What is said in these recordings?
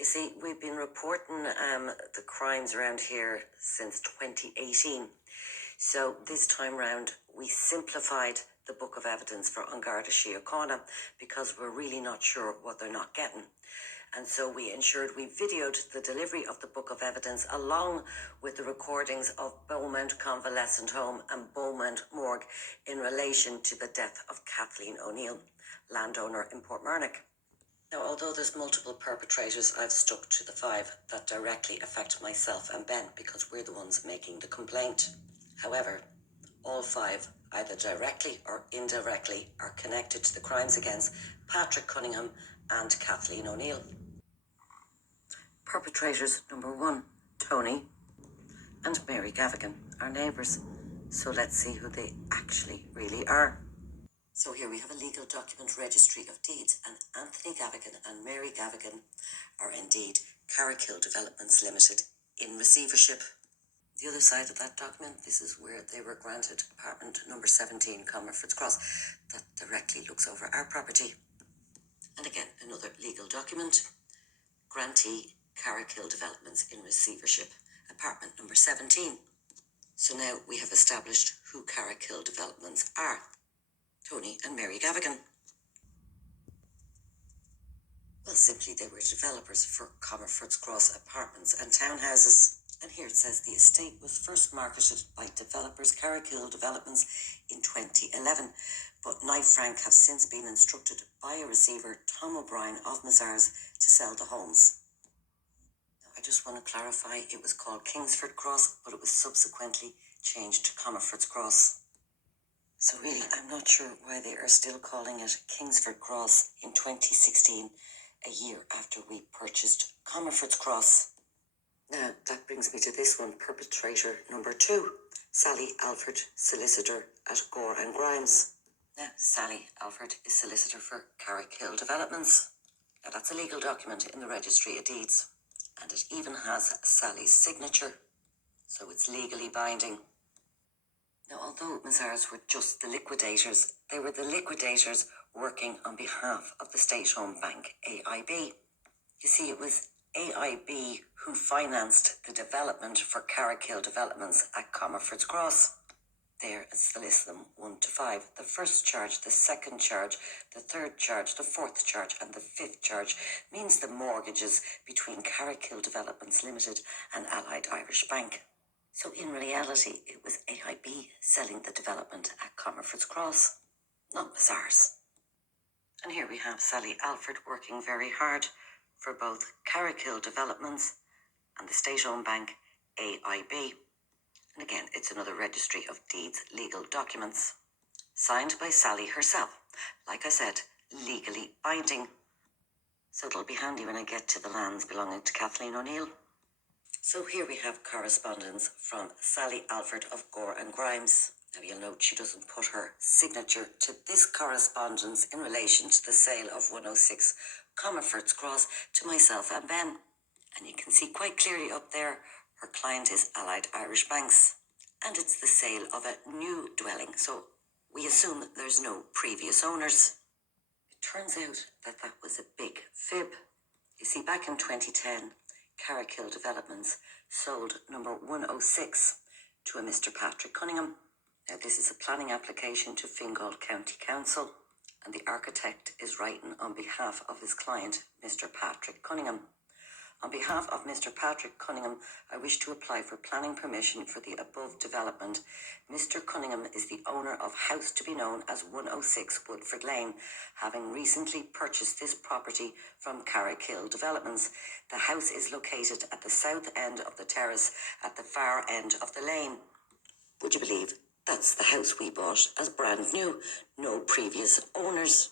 You see, we've been reporting the crimes around here since 2018. So this time round, we simplified the book of evidence for An Garda Síochána because we're really not sure what they're not getting. And so we ensured we videoed the delivery of the book of evidence along with the recordings of Beaumont Convalescent Home and Beaumont Morgue in relation to the death of Kathleen O'Neill, landowner in Portmarnock. Now, although there's multiple perpetrators, I've stuck to the 5 that directly affect myself and Ben because we're the ones making the complaint. However, all 5, either directly or indirectly, are connected to the crimes against Patrick Cunningham and Kathleen O'Neill. Perpetrators number 1, Tony and Mary Gavigan, our neighbours. So let's see who they actually really are. So here we have a legal document registry of deeds, and Anthony Gavigan and Mary Gavigan are indeed Carrickhill Developments Limited in receivership. The other side of that document, this is where they were granted apartment number 17, Comerford's Cross, that directly looks over our property. And again, another legal document, grantee Carrickhill Developments in receivership, apartment number 17. So now we have established who Carrickhill Developments are. Tony and Mary Gavigan. Well, simply they were developers for Comerford's Cross apartments and townhouses. And here it says the estate was first marketed by developers Carrickhill Developments in 2011, but Knight Frank have since been instructed by a receiver, Tom O'Brien of Mazars, to sell the homes. Now, I just want to clarify, it was called Kingsford Cross, but it was subsequently changed to Comerford's Cross. So really, I'm not sure why they are still calling it Kingsford Cross in 2016, a year after we purchased Comerford's Cross. Now, that brings me to this one, perpetrator number 2, Sally Alford, solicitor at Gore and Grimes. Now, Sally Alford is solicitor for Carrickhill Developments. Now, that's a legal document in the Registry of Deeds, and it even has Sally's signature, so it's legally binding. Now, although Mazars were just the liquidators, they were the liquidators working on behalf of the state-owned bank, AIB. You see, it was AIB who financed the development for Carrickhill Developments at Comerford's Cross. There, it's the list of them, 1 to 5. The first charge, the second charge, the third charge, the fourth charge, and the fifth charge means the mortgages between Carrickhill Developments Limited and Allied Irish Bank. So in reality, it was AIB selling the development at Comerford's Cross, not Mazars. And here we have Sally Alford working very hard for both Carrickhill Developments and the state-owned bank, AIB. And again, it's another Registry of Deeds legal documents. Signed by Sally herself. Like I said, legally binding. So it'll be handy when I get to the lands belonging to Kathleen O'Neill. So here we have correspondence from Sally Alford of Gore and Grimes. Now you'll note she doesn't put her signature to this correspondence in relation to the sale of 106 Comerford's Cross to myself and Ben. And you can see quite clearly up there, her client is Allied Irish Banks. And it's the sale of a new dwelling, so we assume there's no previous owners. It turns out that that was a big fib. You see, back in 2010, Carrickhill Developments sold number 106 to a Mr. Patrick Cunningham. Now, this is a planning application to Fingal County Council, and the architect is writing on behalf of his client, Mr. Patrick Cunningham. On behalf of Mr. Patrick Cunningham, I wish to apply for planning permission for the above development. Mr. Cunningham is the owner of house to be known as 106 Woodford Lane, having recently purchased this property from Carrickhill Developments. The house is located at the south end of the terrace at the far end of the lane. Would you believe that's the house we bought as brand new, no previous owners?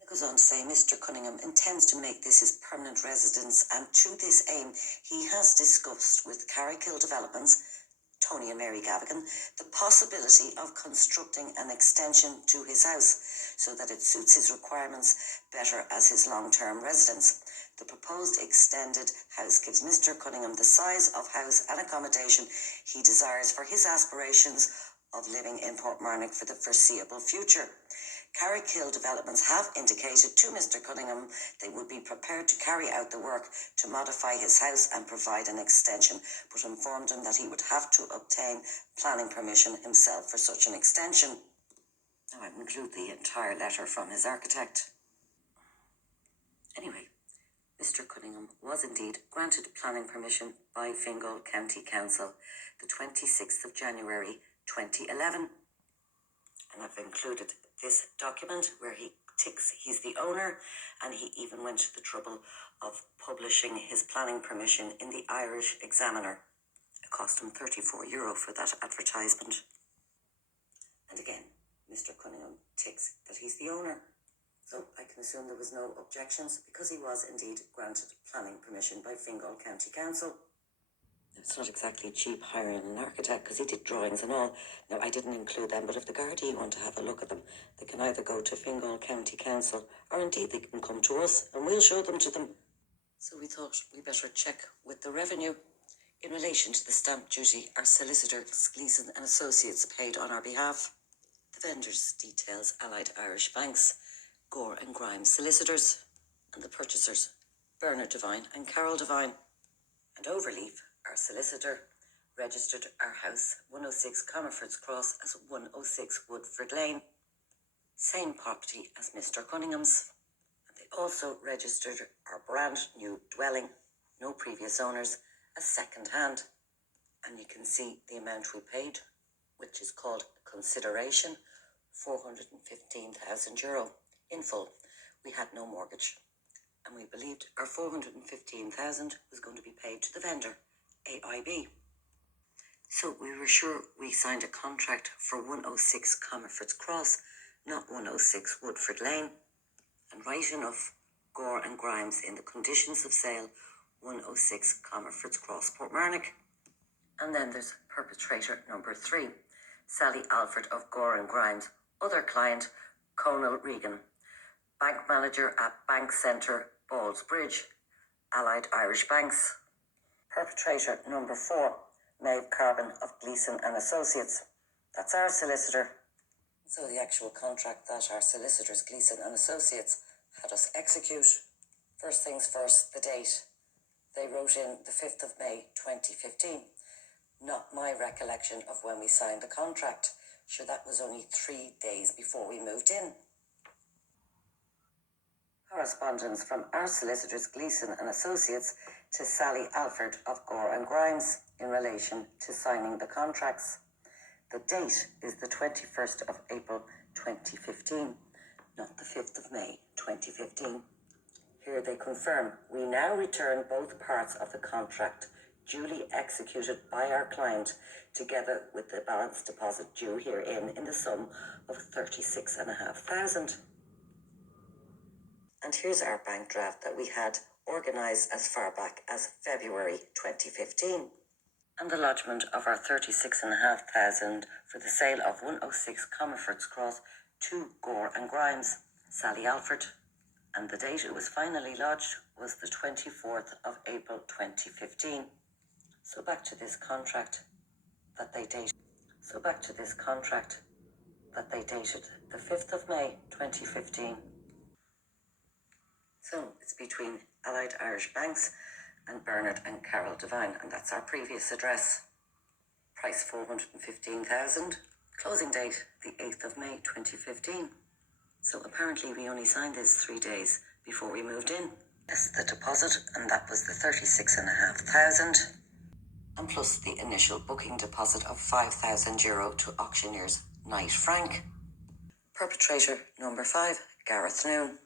It goes on to say Mr. Cunningham intends to make this his permanent residence, and to this aim he has discussed with Carrickhill Developments, Tony and Mary Gavigan, the possibility of constructing an extension to his house so that it suits his requirements better as his long-term residence. The proposed extended house gives Mr. Cunningham the size of house and accommodation he desires for his aspirations of living in Portmarnock for the foreseeable future. Carrickhill Developments have indicated to Mr Cunningham they would be prepared to carry out the work to modify his house and provide an extension, but informed him that he would have to obtain planning permission himself for such an extension. Now I've included the entire letter from his architect. Anyway, Mr Cunningham was indeed granted planning permission by Fingal County Council the 26th of January 2011. And I've included this document where he ticks he's the owner, and he even went to the trouble of publishing his planning permission in the Irish Examiner. It cost him €34 for that advertisement. And again, Mr Cunningham ticks that he's the owner. So I can assume there was no objections because he was indeed granted planning permission by Fingal County Council. It's not exactly cheap hiring an architect because he did drawings and all. Now, I didn't include them, but if the Gardaí want to have a look at them, they can either go to Fingal County Council or indeed they can come to us and we'll show them to them. So we thought we better check with the revenue. In relation to the stamp duty, our solicitor, Gleeson and Associates, paid on our behalf. The vendors' details, Allied Irish Banks, Gore and Grimes Solicitors, and the purchasers, Bernard Devine and Carol Devine. And Overleaf, our solicitor, registered our house 106 Comerford's Cross as 106 Woodford Lane, same property as Mr Cunningham's. And they also registered our brand new dwelling, no previous owners, as second hand. And you can see the amount we paid, which is called consideration, €415,000 in full. We had no mortgage, and we believed our $415,000 was going to be paid to the vendor, AIB. So we were sure we signed a contract for 106 Comerford's Cross, not 106 Woodford Lane. And right enough, Gore and Grimes in the conditions of sale, 106 Comerford's Cross, Portmarnock. And then there's perpetrator number 3, Sally Alford of Gore and Grimes, other client, Conal Regan, bank manager at Bank Centre, Ballsbridge, Allied Irish Banks. Perpetrator number 4, Maeve Carbon of Gleeson and Associates. That's our solicitor. So the actual contract that our solicitors, Gleeson and Associates, had us execute. First things first, the date. They wrote in the 5th of May 2015. Not my recollection of when we signed the contract. Sure, that was only 3 days before we moved in. Correspondence from our solicitors, Gleeson and Associates, to Sally Alford of Gore and Grimes in relation to signing the contracts. The date is the 21st of April 2015, not the 5th of May 2015. Here they confirm we now return both parts of the contract duly executed by our client, together with the balance deposit due herein in the sum of $36,500. And here's our bank draft that we had organised as far back as February 2015. And the lodgement of our $36,500 for the sale of 106 Comerford's Cross to Gore and Grimes, Sally Alford. And the date it was finally lodged was the 24th of April 2015. So back to this contract that they dated. The 5th of May 2015. So it's between Allied Irish Banks and Bernard and Carol Devine, and that's our previous address. Price $415,000. Closing date the 8th of May 2015. So apparently we only signed this 3 days before we moved in. Yes, the deposit, and that was the $36,500. And plus the initial booking deposit of €5,000 to auctioneers Knight Frank. Perpetrator number 5, Gareth Noon.